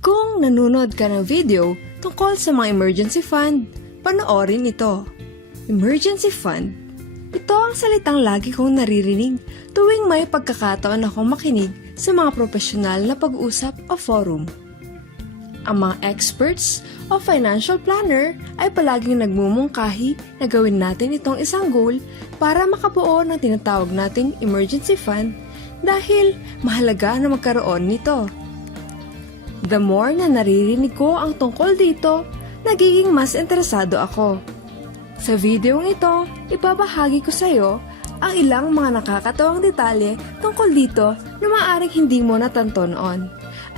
Kung nanonood ka ng video tungkol sa mga emergency fund, panoorin ito. Emergency fund. Ito ang salitang lagi kong naririnig tuwing may pagkakataon akong makinig sa mga profesional na pag-usap o forum. Ang mga experts o financial planner ay palaging nagmumungkahi na gawin natin itong isang goal para makabuo ng tinatawag nating emergency fund dahil mahalaga na magkaroon nito. The more na naririnig ko ang tungkol dito, nagiging mas interesado ako. Sa videong ito, ibabahagi ko sa iyo ang ilang mga nakakatawang detalye tungkol dito na maaaring hindi mo natanto noon.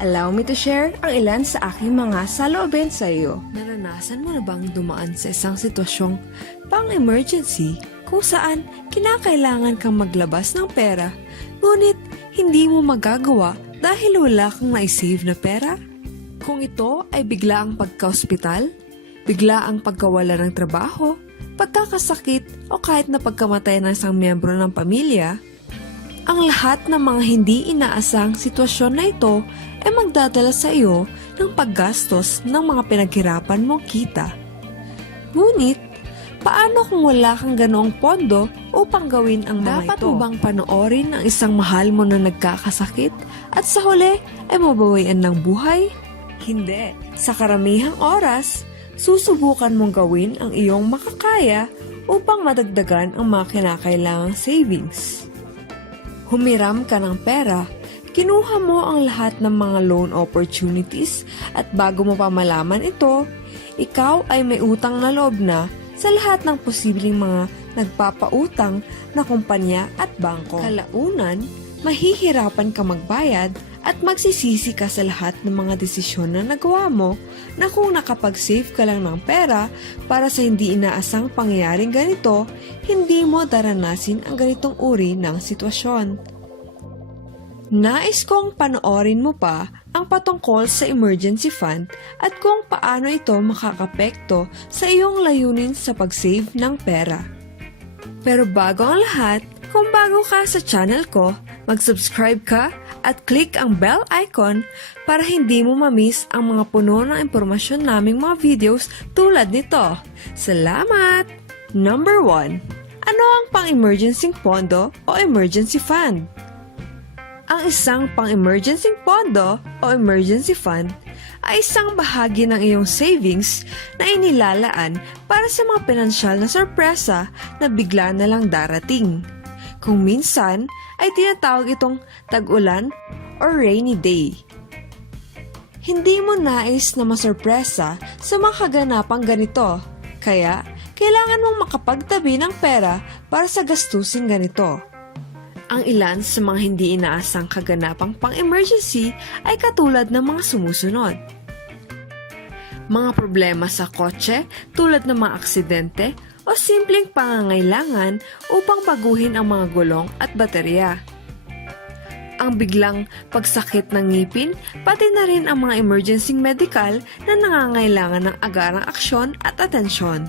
Allow me to share ang ilan sa aking mga saloobin sa iyo. Naranasan mo na bang dumaan sa isang sitwasyong pang-emergency kung saan kinakailangan kang maglabas ng pera, ngunit hindi mo magagawa dahil wala kang naisave na pera? Kung ito ay bigla ang pagka-ospital, bigla ang pagkawala ng trabaho, pagkakasakit o kahit na pagkamatay ng isang miyembro ng pamilya, ang lahat ng mga hindi inaasang sitwasyon na ito ay magdadala sa iyo ng paggastos ng mga pinaghirapan mong kita. Ngunit, paano kung wala kang ganoong pondo upang gawin ang mga ito? Dapat mo bang panoorin ang isang mahal mo na nagkakasakit at sa huli ay mabawian ng buhay? Hindi. Sa karamihang oras, susubukan mong gawin ang iyong makakaya upang madagdagan ang mga kinakailangang savings. Humiram ka ng pera, kinuha mo ang lahat ng mga loan opportunities at bago mo pa malaman ito, ikaw ay may utang na loob na sa lahat ng posibleng mga nagpapautang na kumpanya at bangko. Kalaunan, mahihirapan ka magbayad at magsisisi ka sa lahat ng mga desisyon na nagawa mo na kung nakapag-save ka lang ng pera para sa hindi inaasang pangyayaring ganito, hindi mo daranasin ang ganitong uri ng sitwasyon. Nais kong panoorin mo pa ang patungkol sa emergency fund at kung paano ito makakapekto sa iyong layunin sa pag-save ng pera. Pero bago ang lahat, kung bago ka sa channel ko, mag-subscribe ka at click ang bell icon para hindi mo ma-miss ang mga puno ng impormasyon naming mga videos tulad nito. Salamat! Number 1. Ano ang pang-emergency pondo o emergency fund? Ang isang pang-emergency pondo o emergency fund ay isang bahagi ng iyong savings na inilalaan para sa mga pinansyal na sorpresa na bigla na lang darating. Kung minsan ay tinatawag itong tag-ulan or rainy day. Hindi mo nais na masorpresa sa mga kaganapang ganito, kaya kailangan mong makapagtabi ng pera para sa gastusin ganito. Ang ilan sa mga hindi inaasang kaganapang pang-emergency ay katulad ng mga sumusunod. Mga problema sa kotse tulad ng mga aksidente o simpleng pangangailangan upang baguhin ang mga gulong at baterya. Ang biglang pagsakit ng ngipin, pati na rin ang mga emergency medical na nangangailangan ng agarang aksyon at atensyon.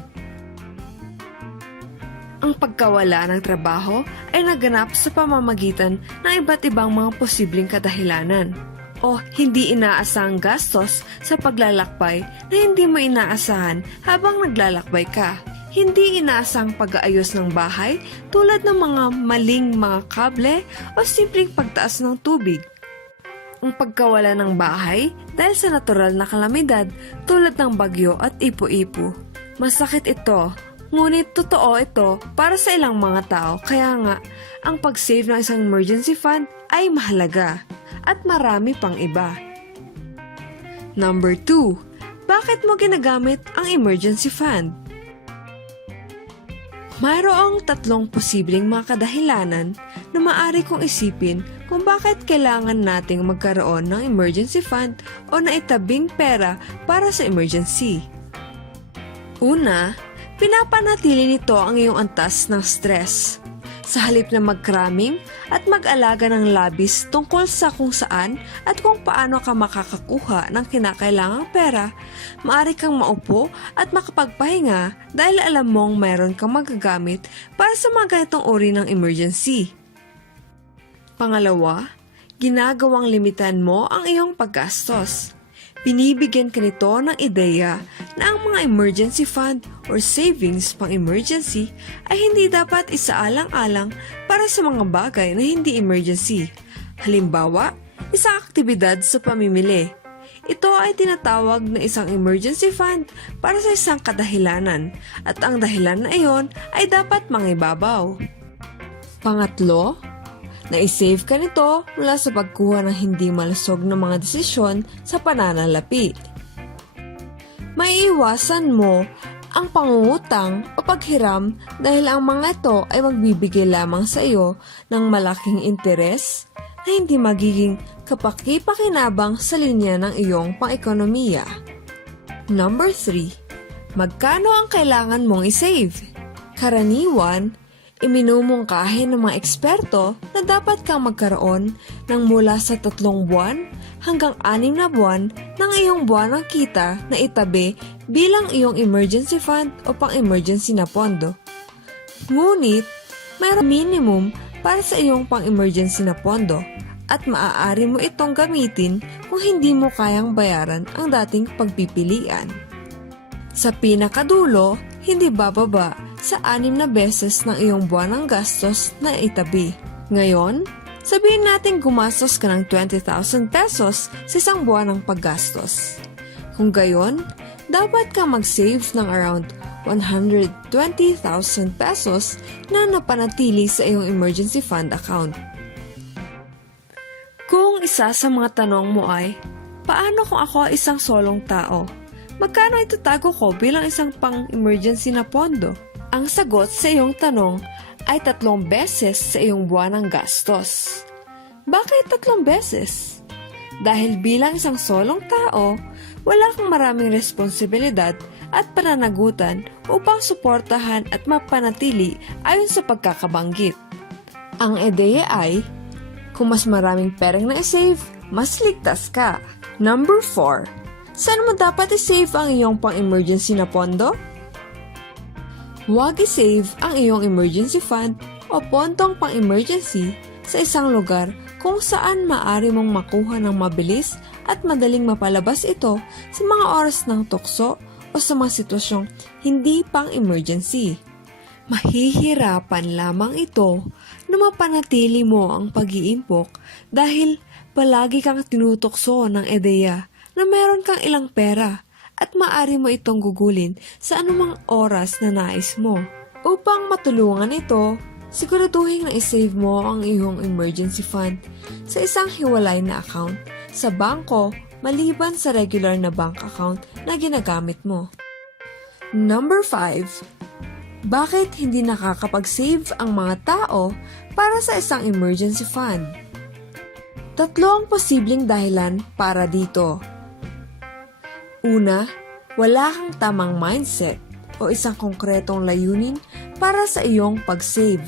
Ang pagkawala ng trabaho ay naganap sa pamamagitan ng iba't ibang mga posibleng kadahilanan o hindi inaasahang gastos sa paglalakbay na hindi mo inaasahan habang naglalakbay ka. Hindi inaasang pag-aayos ng bahay tulad ng mga maling mga kable o simpleng pagtaas ng tubig. Ang pagkawala ng bahay dahil sa natural na kalamidad tulad ng bagyo at ipo-ipo. Masakit ito, ngunit totoo ito para sa ilang mga tao kaya nga ang pag-save ng isang emergency fund ay mahalaga at marami pang iba. Number 2. Bakit mo ginagamit ang emergency fund? Mayroong tatlong posibleng mga kadahilanan na maaari kong isipin kung bakit kailangan nating magkaroon ng emergency fund o naitabing pera para sa emergency. Una, pinapanatili nito ang iyong antas ng stress. Sa halip na mag-cramming at mag-alaga ng labis tungkol sa kung saan at kung paano ka makakakuha ng kinakailangang pera, maaari kang maupo at makapagpahinga dahil alam mong mayroon kang magagamit para sa mga ganitong uri ng emergency. Pangalawa, ginagawang limitan mo ang iyong paggastos. Binibigyan ka nito ng ideya na ang mga emergency fund or savings pang emergency ay hindi dapat isaalang-alang para sa mga bagay na hindi emergency. Halimbawa, isang aktibidad sa pamimili. Ito ay tinatawag na isang emergency fund para sa isang kadahilanan at ang dahilan na iyon ay dapat mangibabaw. Pangatlo, na-save ka nito mula sa pagkuha ng hindi malusog na mga desisyon sa pananalapi. Maiiwasan mo ang pangungutang o paghiram dahil ang mga ito ay magbibigay lamang sa iyo ng malaking interes na hindi magiging kapaki-pakinabang sa linya ng iyong pang-ekonomiya. Number 3. Magkano ang kailangan mong isave? Karaniwan, iminumungkahi ng mga eksperto na dapat kang magkaroon ng mula sa 3 buwan hanggang 6 na buwan ng iyong buwan ng kita na itabi bilang iyong emergency fund o pang-emergency na pondo. Ngunit, mayroong minimum para sa iyong pang-emergency na pondo at maaari mo itong gamitin kung hindi mo kayang bayaran ang dating pagpipilian. Sa pinakadulo, hindi bababa sa 6 na beses ng iyong buwan ng gastos na itabi. Ngayon, sabihin natin gumastos ka ng 20,000 pesos sa isang buwan ng paggastos. Kung gayon, dapat kang mag-save ng around 120,000 pesos na napanatili sa iyong emergency fund account. Kung isa sa mga tanong mo ay, paano kung ako isang solong tao? Magkano itatago ko bilang isang pang-emergency na pondo? Ang sagot sa iyong tanong ay 3 beses sa iyong buwan ng gastos. Bakit 3 beses? Dahil bilang isang solong tao, wala kang maraming responsibilidad at pananagutan upang suportahan at mapanatili ayon sa pagkakabanggit. Ang ideya ay, kung mas maraming perang na isave, mas ligtas ka. Number 4. Saan mo dapat isave ang iyong pang-emergency na pondo? Huwag isave ang iyong emergency fund o pondong pang-emergency sa isang lugar kung saan maaari mong makuha ng mabilis at madaling mapalabas ito sa mga oras ng tukso o sa mga sitwasyong hindi pang-emergency. Mahihirapan lamang ito na mapanatili mo ang pag-iimpok dahil palagi kang tinutokso ng ideya na meron kang ilang pera at maaari mo itong gugulin sa anumang oras na nais mo. Upang matulungan ito, siguraduhin na isave mo ang iyong emergency fund sa isang hiwalay na account sa bangko maliban sa regular na bank account na ginagamit mo. Number 5. Bakit hindi nakakapag-save ang mga tao para sa isang emergency fund? 3 ang posibleng dahilan para dito. Una, wala kang tamang mindset o isang konkretong layunin para sa iyong pag-save.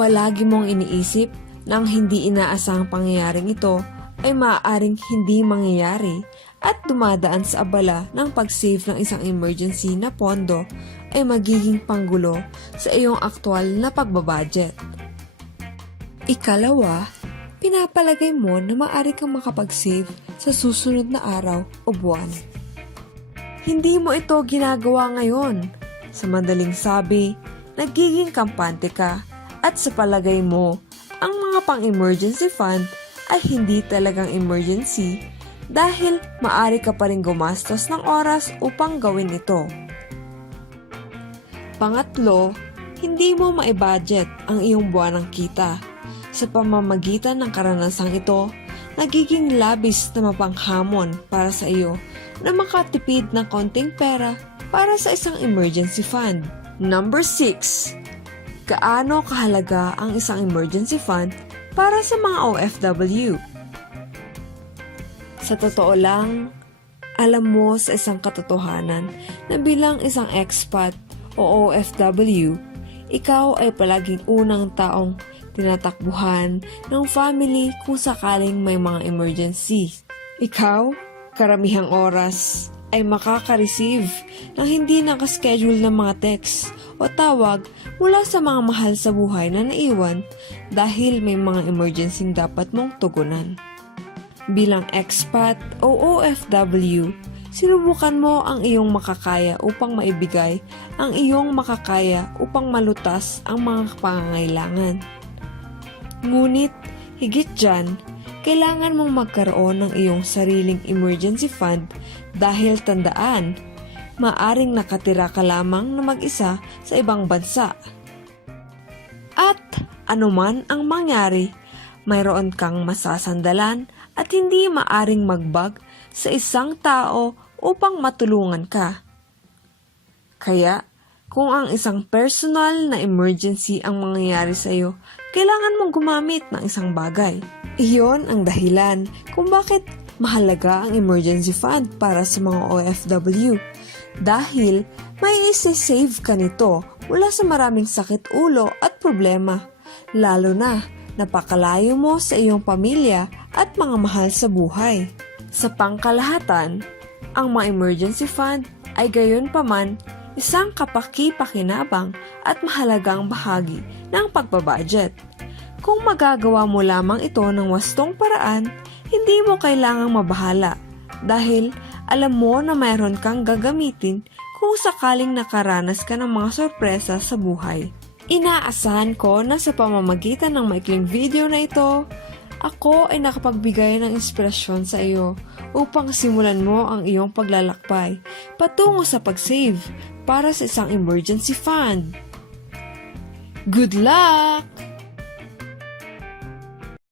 Palagi mong iniisip na ang hindi inaasahang pangyayaring ito ay maaaring hindi mangyayari at dumadaan sa abala ng pag-save ng isang emergency na pondo ay magiging panggulo sa iyong aktual na pagbabudget. Ikalawa, pinapalagay mo na maaari kang makapag-save sa susunod na araw o buwan. Hindi mo ito ginagawa ngayon. Sa madaling sabi, nagiging kampante ka at sa palagay mo, ang mga pang-emergency fund ay hindi talagang emergency dahil maaari ka pa rin gumastos ng oras upang gawin ito. Pangatlo, hindi mo maibudget ang iyong buwan ng kita. Sa pamamagitan ng karanasang ito, nagiging labis na mapanghamon para sa iyo na makatipid ng konting pera para sa isang emergency fund. Number 6. Gaano kahalaga ang isang emergency fund para sa mga OFW? Sa totoo lang, alam mo sa isang katotohanan na bilang isang expat o OFW, ikaw ay palaging unang taong tinatakbuhan ng family kung sakaling may mga emergency. Ikaw, karamihang oras, ay makaka-receive ng hindi nakaschedule na mga text o tawag mula sa mga mahal sa buhay na naiwan dahil may mga emergency dapat mong tugunan. Bilang expat o OFW, sinubukan mo ang iyong makakaya upang maibigay ang iyong makakaya upang malutas ang mga pangangailangan. Ngunit, higit dyan, kailangan mong magkaroon ng iyong sariling emergency fund dahil tandaan, maaring nakatira ka lamang na mag-isa sa ibang bansa. At anuman ang mangyari, mayroon kang masasandalan at hindi maaring magbag sa isang tao upang matulungan ka. Kaya, kung ang isang personal na emergency ang mangyayari sa iyo, kailangan mong gumamit ng isang bagay. Iyon ang dahilan kung bakit mahalaga ang emergency fund para sa mga OFW. Dahil may isi-save ka nito mula sa maraming sakit ulo at problema, lalo na napakalayo mo sa iyong pamilya at mga mahal sa buhay. Sa pangkalahatan, ang mga emergency fund ay gayon paman isang kapaki-pakinabang at mahalagang bahagi ng pagbabudget. Kung magagawa mo lamang ito ng wastong paraan, hindi mo kailangang mabahala dahil alam mo na mayroon kang gagamitin kung sakaling nakaranas ka ng mga sorpresa sa buhay. Inaasahan ko na sa pamamagitan ng maikling video na ito, ako ay nakapagbigay ng inspirasyon sa iyo upang simulan mo ang iyong paglalakbay patungo sa pag-save para sa isang emergency fund. Good luck!